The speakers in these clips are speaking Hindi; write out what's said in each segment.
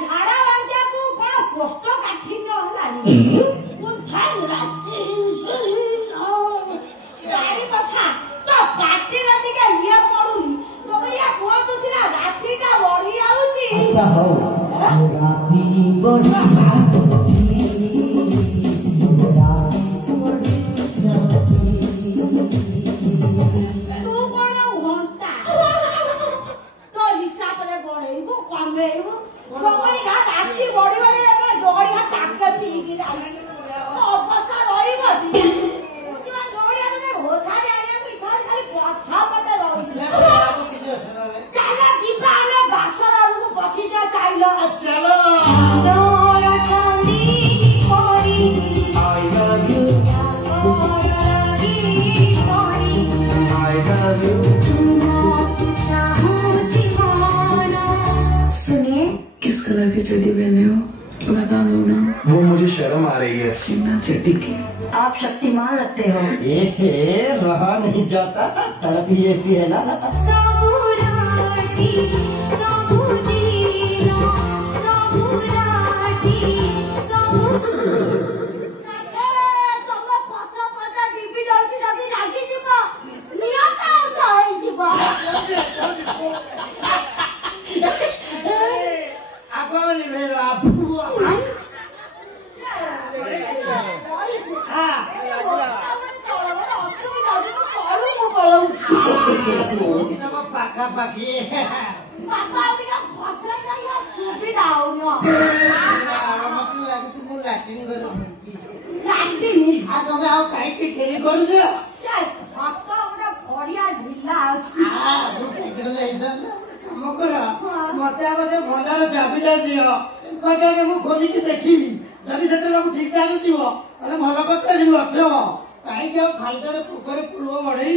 ଝାଡ଼ା ବାନ୍ତିଆକୁ କଣ ପ୍ରଶ୍ନ କାଠିନ୍ୟ ହେଲାଣି। इच्छा हो राती बड़ी की चड्डी पहने हो बता दो ना। वो मुझे शर्म आ रही है। बिना चड्डी के आप शक्तिमान लगते हो। रहा नहीं जाता, तड़प ही ऐसी है ना। मत आगे भंडार चाबिटा दियो मत मु खोलिकी देखी जदि से ठीक ठाक थी भल कथा लक्ष्य कहीं खालटार पोखर पूर्व बढ़े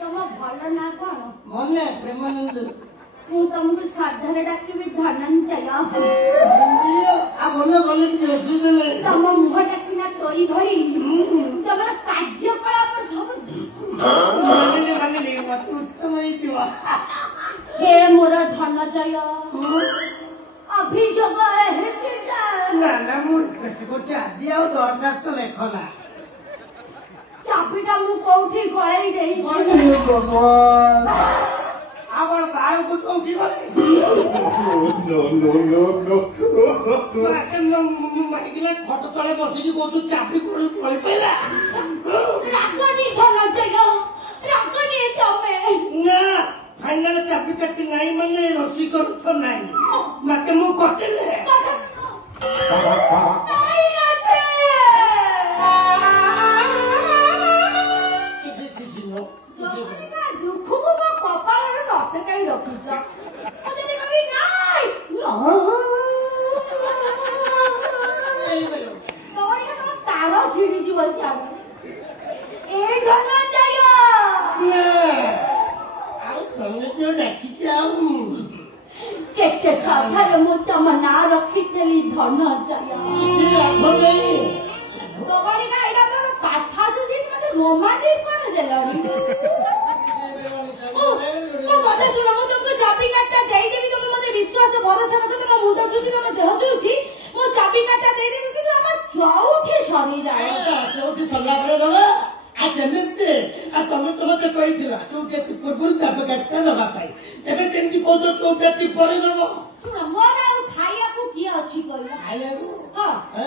तुम भल ना कौन मन प्रेमानंद मु तुमको श्रद्धा डाकबी धनंजय बोले बोले तुम मुहटा सीना तोरी भरी तुम कार्यकलाप सब उत्तम हे मोर धनंजय अभियोग ना गोटे आदि आ दरखास्त लेखना चाबिटा मु कोठी गळाई देई आवर बाय को कोठी गले नो माइकला खट तले बसिकी कोतु चाबी कोल पळी पेला रागनी धनंजय रागनी तमे ना फाइनल चाबी कट्टी नहीं मने रसी करथ नहीं मते मु कटले तारा छिड़ी जी बसिया ए धनंजय केते साधारे मु तम ना रखितेली धनंजय तोरी ना एटा तो पाथा सुजी मते रोमांटिक कोन देलनी तो कते सुनो मु तुमको चाबी काटा देई देबी तुम मते विश्वास भरोसा रख तुम मुंडा छुटी तुम देह छुची मु चाबी काटा देई देबी कि हमर चौठी शरीर आए चौठी सल्ला पड़े दबा आ केमिते आ तुम मते कहिथिला चौठी पूर्व चाबी काटा दबा पाई एबे केमती कोजो चौठी पड़े दबो सुन मोर आ खाइया को की अछि कहिला खाइया को हां ए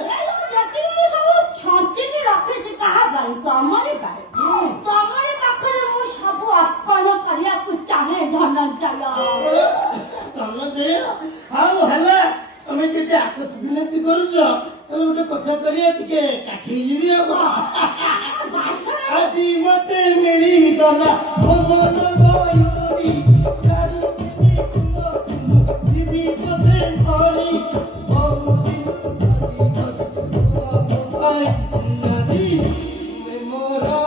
जति मु सब छंची के रखे जे कहा भाई तमरे भाई तमरे पाखरे मु सब अर्पण करिया को चाहे धनंजय धनंजय हां हला तमे केते आको विनती करूछ तो गोटे कथा करिया टिके काठी जीवी आज मते मिली गला भवन गयुरी चारू जीवी पथे हरी बहुत आई नदी मोरा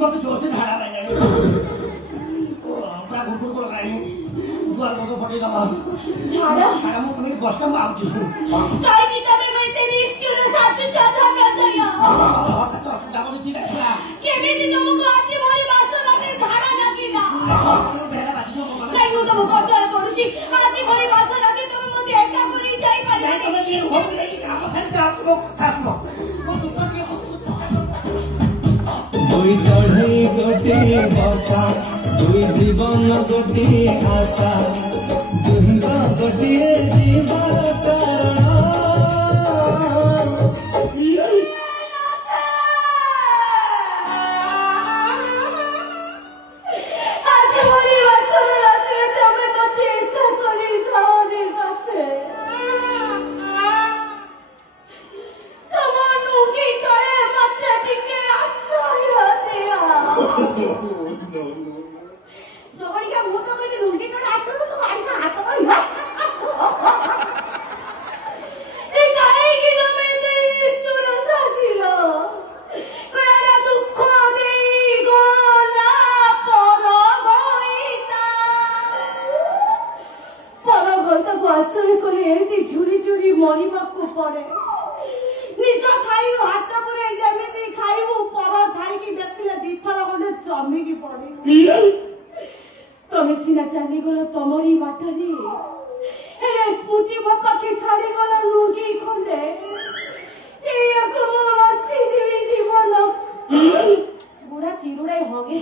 मत जोर से झाड़ा लगा पूरा घुटघुट कर रहा है द्वार को फटे गवा झाड़ा झाड़ा मुंह में बसता मारती हूँ काय की तबे मैं तेरी स्किल के साथ ज्यादा कर दिया तो अस्पताल में की रखा केने दी तुमको आती बड़ी बात लगे झाड़ा लगी ना मेरा बात जो नहीं वो तो मुझे डर पड़ोसी आती बड़ी बात लगी तुम मुझे एका बोली जाई पर नहीं तो मैं ये हो गई काम से आपको खास लो वो दुकान के দুই চড়ে গোটে বসা দুই জীবন গোটে আশা দুই গোটিয়ে জীবন आज बड़ी बात रात्रे तबे मुझे एका बोली जाने बाते তোমার নুকি করে মাথা টিকে আশ্রয় দিয়া জগড়িয়া মু তো কইলি নুকি করে আশ্রয় তো আইসা হাত কই এই কাই কি তুমি দেই স্টোরে সাজিল কইরা দুঃখ দেই গোলা পর গইতা আশ্রয় করে এটি ঝুরি ঝুরি মরিবাকু পড়ে নিজ খাইবু হাত পুরে যেମିତି ଖାଇବୁ ପର ଥାଇକି ଦେଖିଲେ ଦିଥର ଖଣ୍ଡେ ଚମିକି ପଡେ ତମେ ସିନା ଚାଲିଗଲ ତମରି ବାଟରେ ହେଲେ ସ୍ମୃତି ମୋ ପାଖେ ଛାଡିଗଲ ଲୁଗି ଖଣ୍ଡେ ଏଇଆକୁ ମୁଁ ବଞ୍ଚିଯିବି ଜୀବନ ବୁଢା ଚିରୁଡାଇ ହଗେ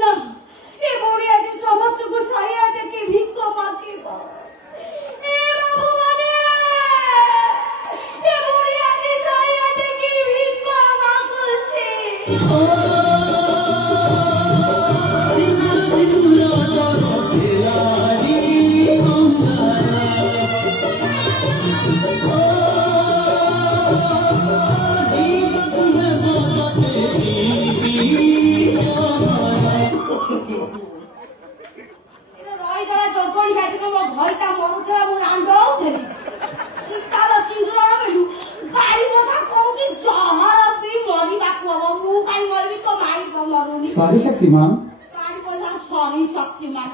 ନା ଏ ବୁଢୀ ଆଜି ସମସ୍ତଙ୍କୁ ଶହେ ଟେକି ଭିକ ମାଗିବ ଏ ଭଗବାନ ये बुढ़िया की साया की भिको मांगुची रोई जरा जोकोड़ी खाती तो वो भयता मरुथला मु रांडौथली सीताल सिंदूर गलु बारी मसा कोंकी जहर भी मरी बाकु अब मु काई मरबी तो माई को मरुनी सॉरी शक्तिमान बारी बोला सॉरी शक्तिमान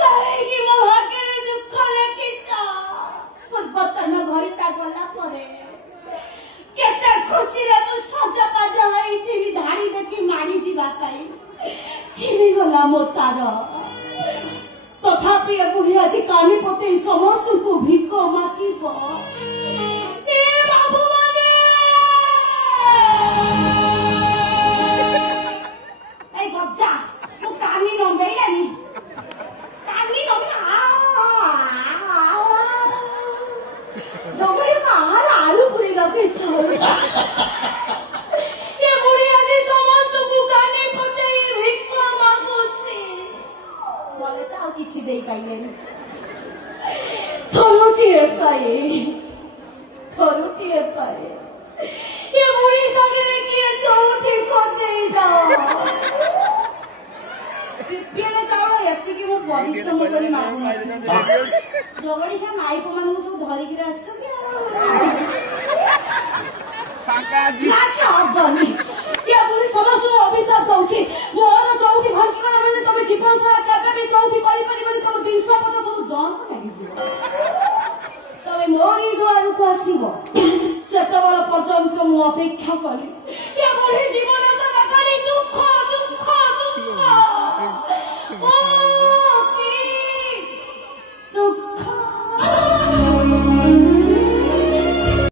कहे कि मो भाग्य दुख लेके जा पूर्वतन घरिता गला परे केते खुशी रे मु सज पाज होइथिबी धाड़ी देखि मारी जीवा पाई छिनी गला मो तार तथापि बुढ़ी आज कानी पते समस्त को भिक मागिब ए बाबू माने ए गज्जा मु कानी नंबेलानी कानी नंबा जबड़ी का आलू पूरी लगे छोड़ ये बुढ़ी आज समस्त को कानी पते भिक मागुची बोले तो किसी दे पाइले थोरुटिए पाए ये बुढ़ी सगरे किए चौठी को दे जाओ पिपिले जाओ एति कि मु परिश्रम करी मागु जगड़ी का माई को मानु सब धरि कि आछो कि फाका जी लाश हबनी ये बुढ़ी समस्त अभिशाप दउची मोर चौठी भागी गला माने तमे जीवन सारा केबे भी चौठी करि परिबनी तम दिनसा पता सब जान लागि जे तमे मोरी द्वार को आसीबो सेतबेला पर्यंत मु अपेक्षा करी ये बुढ़ी जीवन